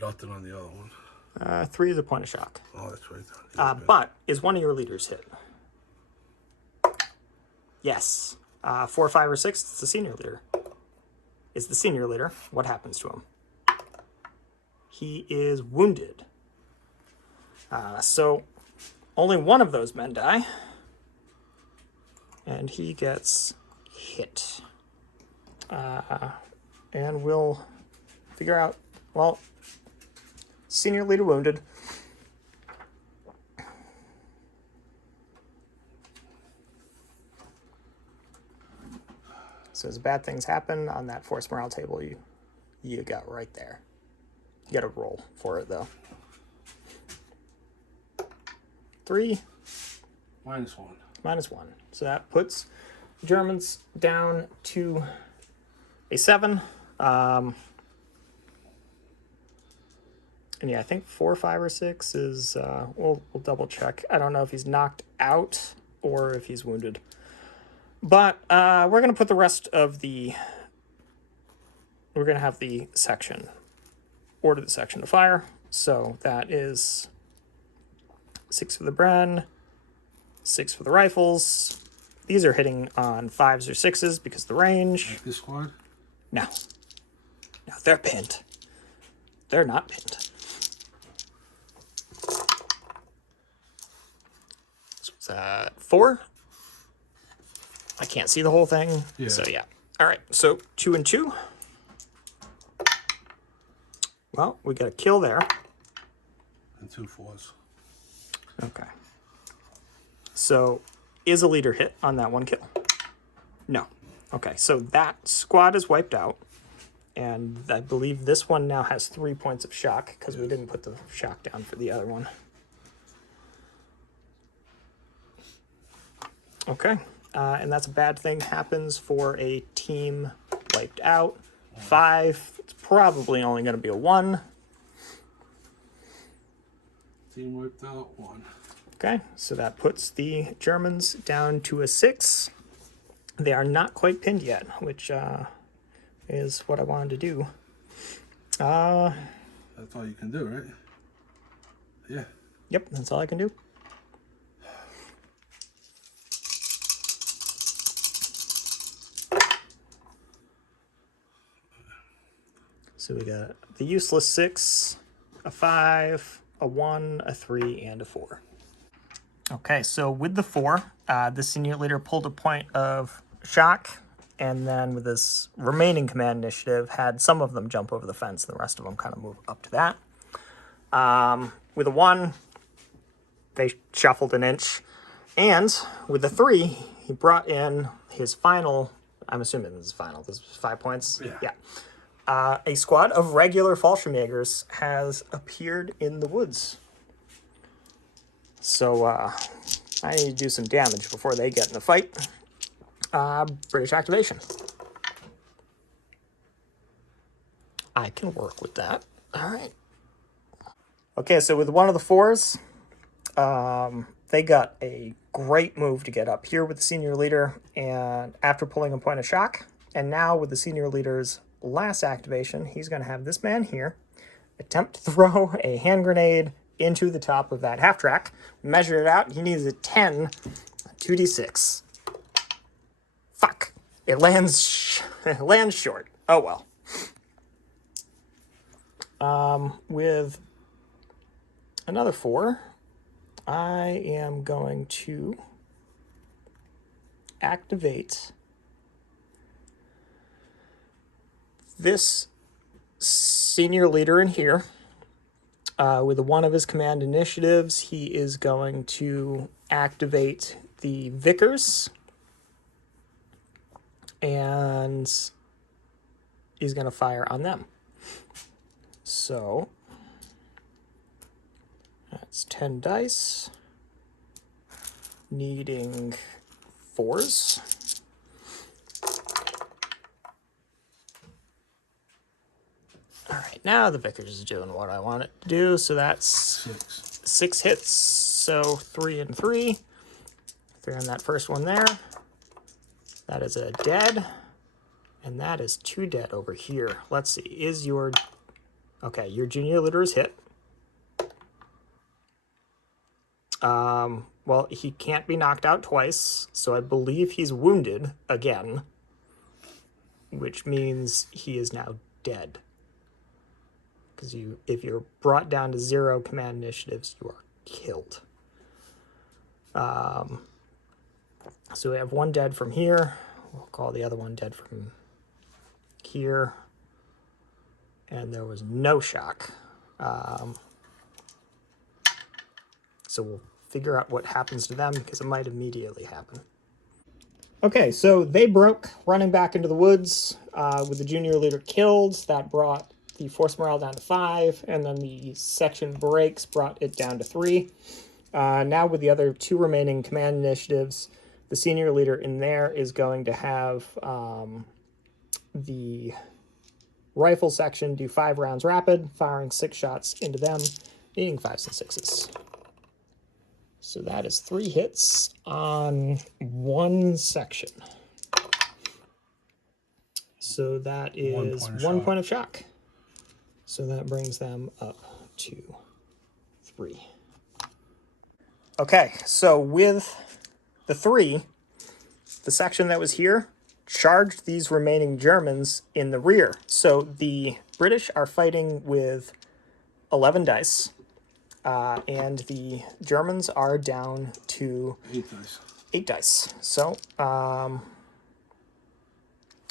Nothing on the other one. 3 is a point of shock. Oh, that's right. But is one of your leaders hit? Yes. 4, 5, or 6, it's the senior leader. Is the senior leader. What happens to him? He is wounded. So only one of those men die. And he gets hit. And we'll figure out, well, senior leader wounded. So as bad things happen on that force morale table, you got right there. You got to roll for it, though. 3. -1. -1. So that puts Germans down to a 7. And yeah, I think 4, 5, or 6 is, we'll double check. I don't know if he's knocked out or if he's wounded. But we're going to put the rest of the, we're going to have the section, order the section to fire. So that is 6 for the Bren, 6 for the rifles. These are hitting on 5s or 6s because of the range. Like this squad? No. No, they're pinned. They're not pinned. So 4. I can't see the whole thing. Yeah. So yeah. All right. So 2 and 2. Well, we got a kill there. And 2 4s. Okay. So is a leader hit on that one kill? No. Okay. So that squad is wiped out. And I believe this one now has 3 points of shock because we didn't put the shock down for the other one. Okay. And that's a bad thing. Happens for a team wiped out. 5. It's probably only going to be a 1. Team wiped out 1. Okay. So that puts the Germans down to a 6. They are not quite pinned yet, which is what I wanted to do. That's all you can do, right? Yeah. Yep, that's all I can do. So we got the useless 6, a 5, a 1, a 3, and a 4. Okay, so with the 4, the senior leader pulled a point of shock, and then with this remaining command initiative, had some of them jump over the fence, and the rest of them kind of move up to that. With a 1, they shuffled an inch, and with the 3, he brought in his final, I'm assuming this is final, this is 5 points? Yeah. A squad of regular Fallschirmjägers has appeared in the woods. So I need to do some damage before they get in the fight. British activation. I can work with that. All right. Okay, so with one of the 4s, they got a great move to get up here with the senior leader, and after pulling a point of shock, and now with the senior leader's last activation, he's going to have this man here attempt to throw a hand grenade into the top of that half track. Measured it out. He needs a 10, 2d6. Fuck. It lands it lands short. Oh well. With another 4, I am going to activate this senior leader in here. With one of his command initiatives, he is going to activate the Vickers, and he's going to fire on them. So that's 10 dice, needing 4s. All right, now the Vickers is doing what I want it to do, so that's 6 hits, so 3 and 3. 3 on that first one there. That is a dead, and that is 2 dead over here. Let's see, is your... Okay, your junior leader is hit. Well, he can't be knocked out twice, so I believe he's wounded again, which means he is now dead. Because if you're brought down to 0 command initiatives, you are killed. So we have 1 dead from here. We'll call the other one dead from here. And there was no shock. So we'll figure out what happens to them, because it might immediately happen. Okay, so they broke, running back into the woods with the junior leader killed. That brought the force morale down to 5, and then the section breaks brought it down to 3. Now with the other 2 remaining command initiatives, the senior leader in there is going to have the Rifle section, do 5 rounds rapid, firing 6 shots into them, needing 5s and 6s. So that is 3 hits on 1 section. So that is 1 point of shock. So that brings them up to 3. Okay, so with the 3, the section that was here charged these remaining Germans in the rear. So the British are fighting with 11 dice, and the Germans are down to 8 dice. 8 dice. So,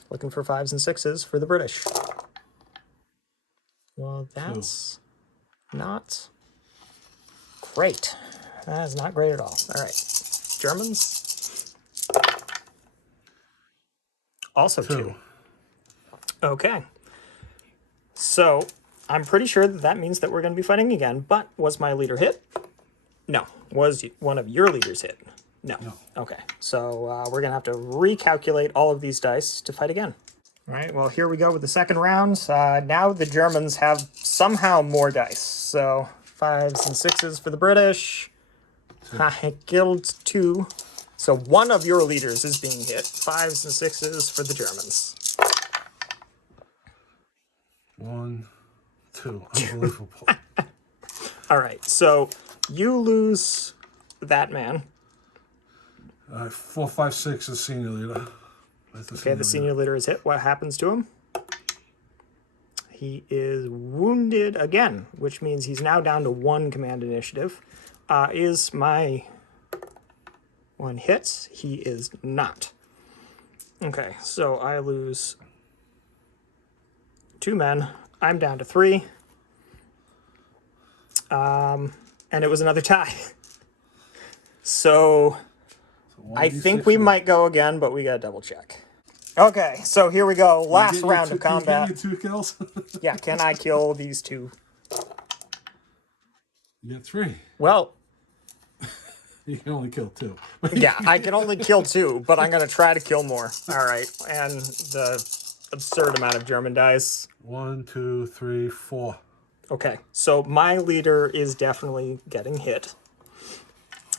looking for 5s and 6s for the British. Well, that's not great. That is not great at all. All right. Germans? Also 2. Okay. So, I'm pretty sure that means that we're going to be fighting again, but was my leader hit? No. Was one of your leaders hit? No. Okay. So, we're going to have to recalculate all of these dice to fight again. All right, well, here we go with the second round. Now the Germans have somehow more dice. So 5s and 6s for the British. I killed 2. So one of your leaders is being hit. 5s and 6s for the Germans. 1, 2. Unbelievable. All right, so you lose that man. 4, 5, 6 is senior leader. Okay, the senior leader is hit. What happens to him? He is wounded again, which means he's now down to 1 command initiative. Is my one hit? He is not. Okay, so I lose 2 men. I'm down to 3. And it was another tie. So I think we might go again, but we gotta double check. Okay, so here we go. Last round of combat. Can you get 2 kills? Yeah, can I kill these 2? You get 3. Well, you can only kill 2. yeah, I can only kill 2, but I'm gonna try to kill more. All right, and the absurd amount of German dice. 1, 2, 3, 4. Okay, so my leader is definitely getting hit.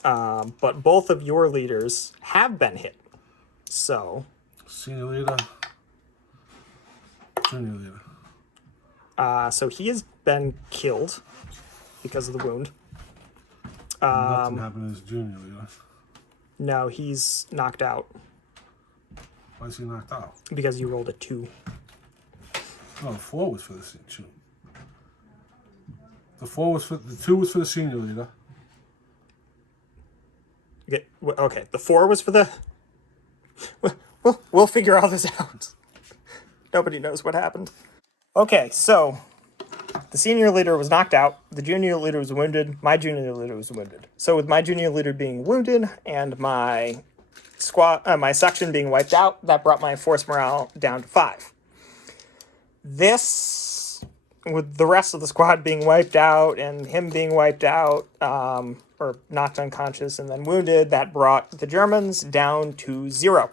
But both of your leaders have been hit. So Senior leader. Junior leader. so he has been killed because of the wound. Nothing happened to his junior leader. No, he's knocked out Why is he knocked out? because you rolled a 2. No, the 4 was for the senior. The 2 was for the senior leader. Okay, the 4 was for the... We'll figure all this out. Nobody knows what happened. Okay, so the senior leader was knocked out. The junior leader was wounded. My junior leader was wounded. So with my junior leader being wounded and my my section being wiped out, that brought my force morale down to 5. This, with the rest of the squad being wiped out and him being wiped out, or knocked unconscious and then wounded, that brought the Germans down to 0.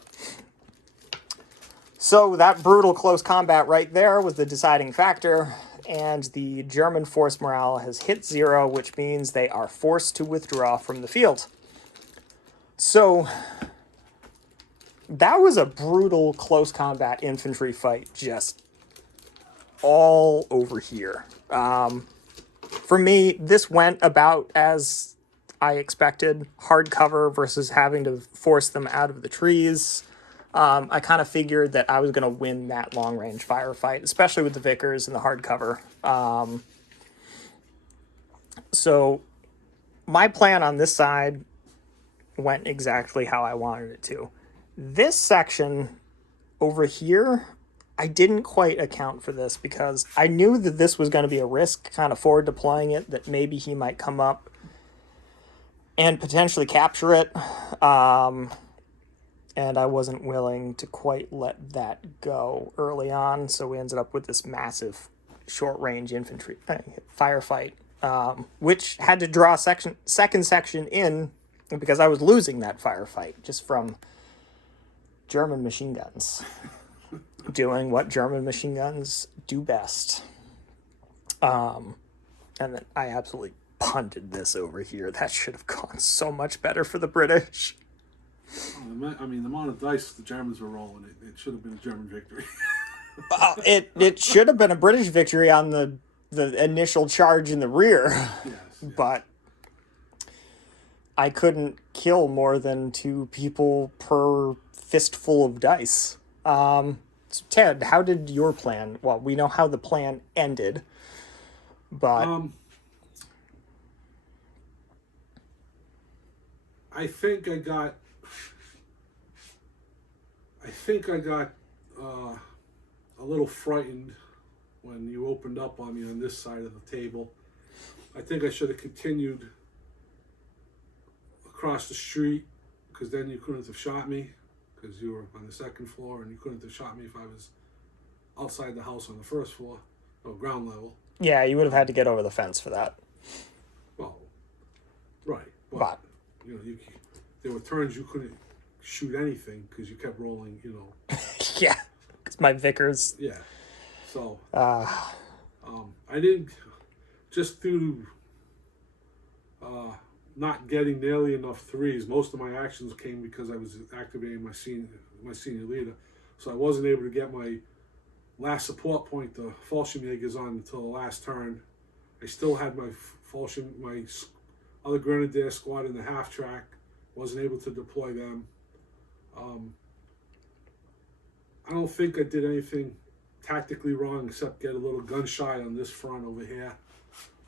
So that brutal close combat right there was the deciding factor, and the German force morale has hit 0, which means they are forced to withdraw from the field. So that was a brutal close combat infantry fight, just all over here. For me, this went about as I expected. Hard cover versus having to force them out of the trees. I kind of figured that I was going to win that long-range firefight, especially with the Vickers and the hard cover. So my plan on this side went exactly how I wanted it to. This section over here, I didn't quite account for this because I knew that this was going to be a risk kind of forward deploying it, that maybe he might come up and potentially capture it. And I wasn't willing to quite let that go early on, so we ended up with this massive short-range infantry firefight, which had to draw second section in because I was losing that firefight just from German machine guns. doing what German machine guns do best. And then I absolutely punted this over here. That should have gone so much better for the British. I mean, the amount of dice the Germans were rolling, it should have been a German victory. It should have been a British victory on the initial charge in the rear. Yes. But I couldn't kill more than 2 people per fistful of dice. So Ted, how did your plan? Well, we know how the plan ended, but I think I got a little frightened when you opened up on me on this side of the table. I think I should have continued across the street, because then you couldn't have shot me, because you were on the second floor, and you couldn't have shot me if I was outside the house on the first floor, or ground level. yeah, you would have had to get over the fence for that. Well, right, But you know, there were turns you couldn't shoot anything because you kept rolling, you know. yeah, because my Vickers. Yeah. So I didn't, just through not getting nearly enough threes. Most of my actions came because I was activating my senior leader, so I wasn't able to get my last support point, the Fallschirmjägers, on until the last turn. I still had my my other Grenadier squad in the half track. Wasn't able to deploy them. I don't think I did anything tactically wrong except get a little gun shy on this front over here.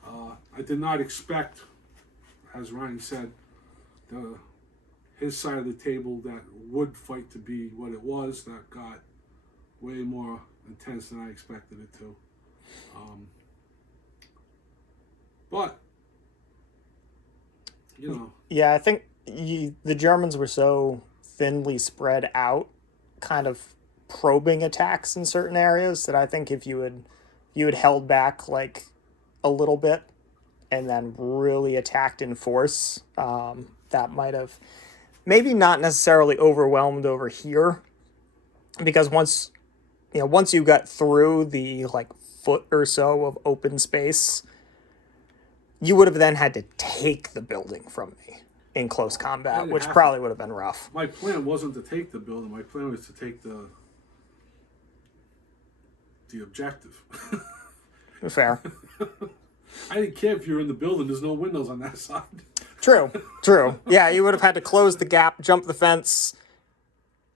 I did not expect, as Ryan said, his side of the table, that wood fight, to be what it was. That got way more intense than I expected it to. But, you know. Yeah, I think the Germans were so thinly spread out, kind of probing attacks in certain areas, that I think if you had held back like a little bit and then really attacked in force, that might have maybe not necessarily overwhelmed over here, because once you got through the like foot or so of open space, you would have then had to take the building from me in close combat, which probably would have been rough. My plan wasn't to take the building. My plan was to take the objective. Fair. I didn't care if you were in the building. There's no windows on that side. True. Yeah, you would have had to close the gap, jump the fence,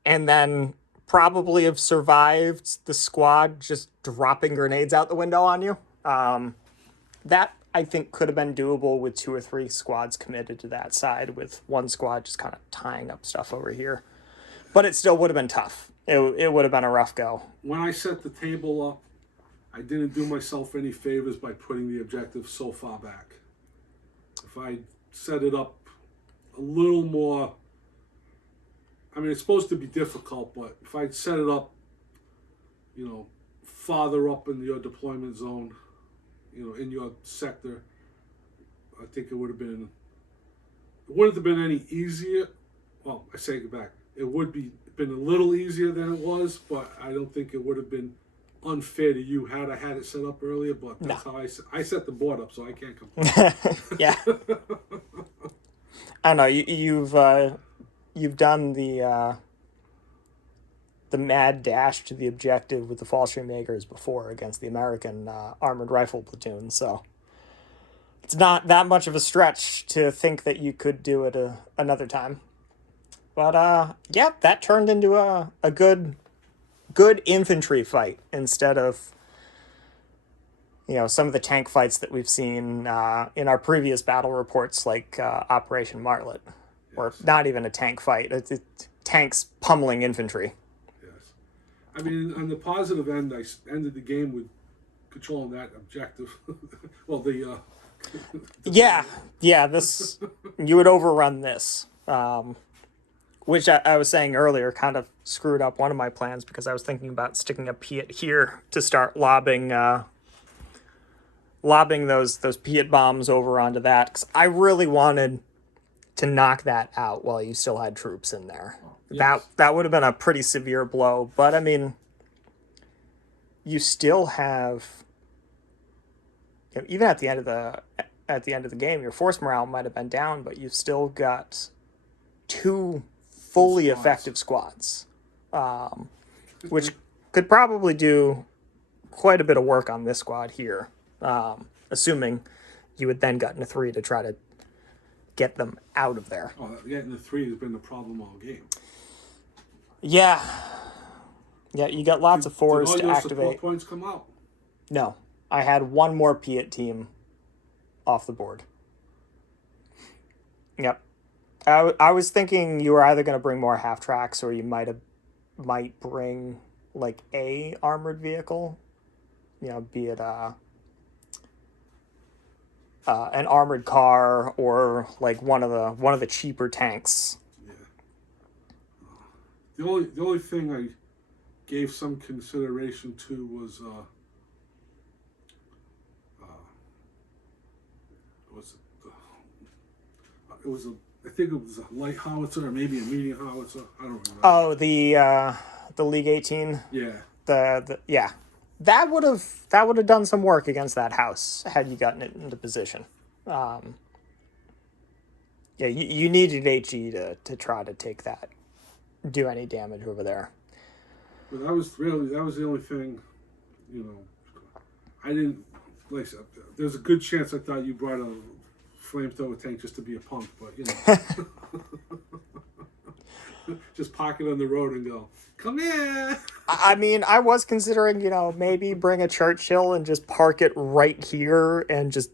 and then probably have survived the squad just dropping grenades out the window on you. That, I think, could have been doable with 2 or 3 squads committed to that side, with one squad just kind of tying up stuff over here. But it still would have been tough. It would have been a rough go. When I set the table up, I didn't do myself any favors by putting the objective so far back. If I set it up a little more, I mean, it's supposed to be difficult, but if I'd set it up, farther up in your deployment zone, in your sector, I think it wouldn't have been any easier. Well, I take it back. It would been a little easier than it was, but I don't think it would have been unfair to you had I had it set up earlier. But that's how I set the board up, so I can't complain. Yeah. I don't know. You've done the mad dash to the objective with the Fallschirmjägers before against the American armored rifle platoon, so it's not that much of a stretch to think that you could do it another time. But yeah, that turned into a good infantry fight instead of some of the tank fights that we've seen in our previous battle reports, like Operation Martlet, or not even a tank fight. It's tanks pummeling infantry. Yes, I mean, on the positive end, I ended the game with controlling that objective. Well, yeah. This you would overrun this. Which I was saying earlier kind of screwed up one of my plans, because I was thinking about sticking a Piet here to start lobbing those Piet bombs over onto that, because I really wanted to knock that out while you still had troops in there. Yes. That would have been a pretty severe blow, but I mean, you still have, even at the end of the game, your force morale might have been down, but you've still got two fully squads. effective squads, which could probably do quite a bit of work on this squad here, assuming you had then gotten a 3 to try to get them out of there. Oh, getting the 3 has been the problem all game. Yeah. Yeah, you got lots of 4s Did all to your activate. support points come out? No. I had one more Piat team off the board. Yep. I was thinking you were either going to bring more half tracks or you might bring like a armored vehicle, be it an armored car or like one of the cheaper tanks. Yeah. The only thing I gave some consideration to was I think it was a light howitzer or maybe a medium howitzer. I don't remember. Oh, the League 18. Yeah. Yeah. That would have done some work against that house had you gotten it into position. Yeah, you needed HE to try to take that, do any damage over there. But that was the only thing, I didn't, like I said, there's a good chance I thought you brought a flamethrower tank just to be a punk, but, just park it on the road and go, come here. I mean, I was considering, maybe bring a Churchill and just park it right here and just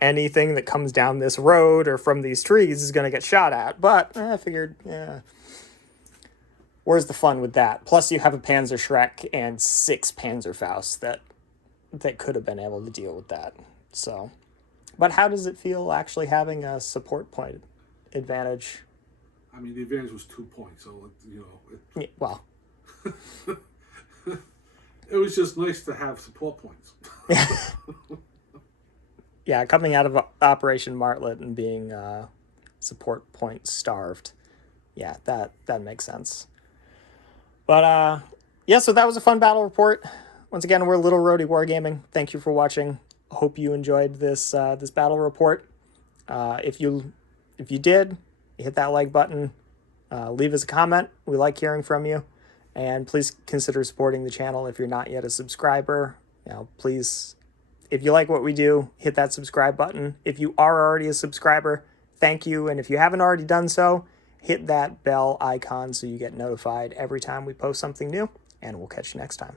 anything that comes down this road or from these trees is going to get shot at. But I figured, where's the fun with that? Plus, you have a Panzerschreck and 6 Panzerfaust that could have been able to deal with that. So, but how does it feel actually having a support point advantage? I mean, the advantage was 2 points, so, Well. It was just nice to have support points. Yeah, coming out of Operation Martlet and being support point starved. Yeah, that makes sense. But, so that was a fun battle report. Once again, we're Little Roadie Wargaming. Thank you for watching. Hope you enjoyed this battle report. If you did, hit that like button. Leave us a comment. We like hearing from you. And please consider supporting the channel if you're not yet a subscriber. Please, if you like what we do, hit that subscribe button. If you are already a subscriber, thank you. And if you haven't already done so, hit that bell icon so you get notified every time we post something new. And we'll catch you next time.